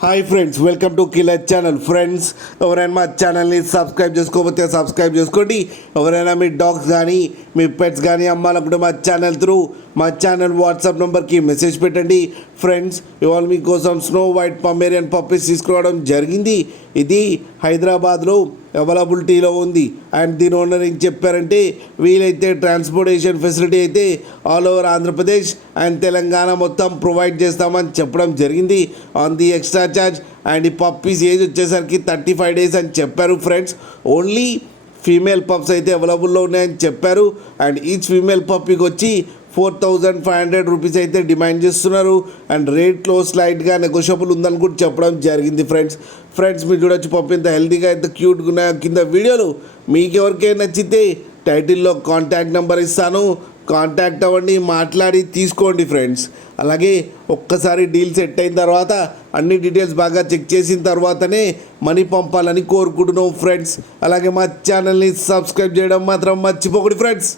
Hi friends, welcome to killer channel. Friends, ఎవరైనా మా ఛానల్ని సబ్స్క్రైబ్ చేసుకోకపోతే సబ్స్క్రైబ్ చేసుకోండి. ఎవరైనా మీ డాగ్స్ కానీ మీ పెట్స్ కానీ అమ్మాలనుకుంటే మా ఛానల్ త్రూ మా ఛానల్ వాట్సాప్ నెంబర్కి మెసేజ్ పెట్టండి. ఫ్రెండ్స్, ఇవాళ మీకోసం స్నో వైట్ పమేరియన్ పప్పీస్ తీసుకురావడం జరిగింది. ఇది హైదరాబాద్లో అవైలబిలిటీలో ఉంది. అండ్ దీని ఓనర్ ఏం చెప్పారంటే, వీలైతే ట్రాన్స్పోర్టేషన్ ఫెసిలిటీ అయితే all over Andhra Pradesh and Telangana మొత్తం ప్రొవైడ్ చేస్తామని చెప్పడం జరిగింది on the extra charge. And ఈ పప్పీస్ ఏజ్ వచ్చేసరికి 35 days అని చెప్పారు. ఫ్రెండ్స్, ఓన్లీ ఫీమేల్ పప్స్ అయితే అవైలబుల్లో ఉన్నాయని చెప్పారు. అండ్ ఈచ్ ఫీమేల్ పప్పీకి వచ్చి 4,500 రూపీస్ అయితే డిమాండ్ చేస్తున్నారు. అండ్ రేట్లో స్లైట్గా నెగోషియబుల్ ఉందని కూడా చెప్పడం జరిగింది. ఫ్రెండ్స్ మీరు చూడొచ్చు పప్పు ఎంత హెల్తీగా ఎంత క్యూట్గా ఉన్నాయో కింద వీడియోలు. మీకు ఎవరికైనా నచ్చితే టైటిల్లో కాంటాక్ట్ నెంబర్ ఇస్తాను, కాంటాక్ట్ అవ్వండి, మాట్లాడి తీసుకోండి. ఫ్రెండ్స్, అలాగే ఒక్కసారి డీల్ సెట్ అయిన తర్వాత అన్ని డీటెయిల్స్ బాగా చెక్ చేసిన తర్వాతనే మనీ పంపాలని కోరుకుంటున్నాం. ఫ్రెండ్స్, అలాగే మా ఛానల్ని సబ్స్క్రైబ్ చేయడం మాత్రం మర్చిపోకండి. ఫ్రెండ్స్.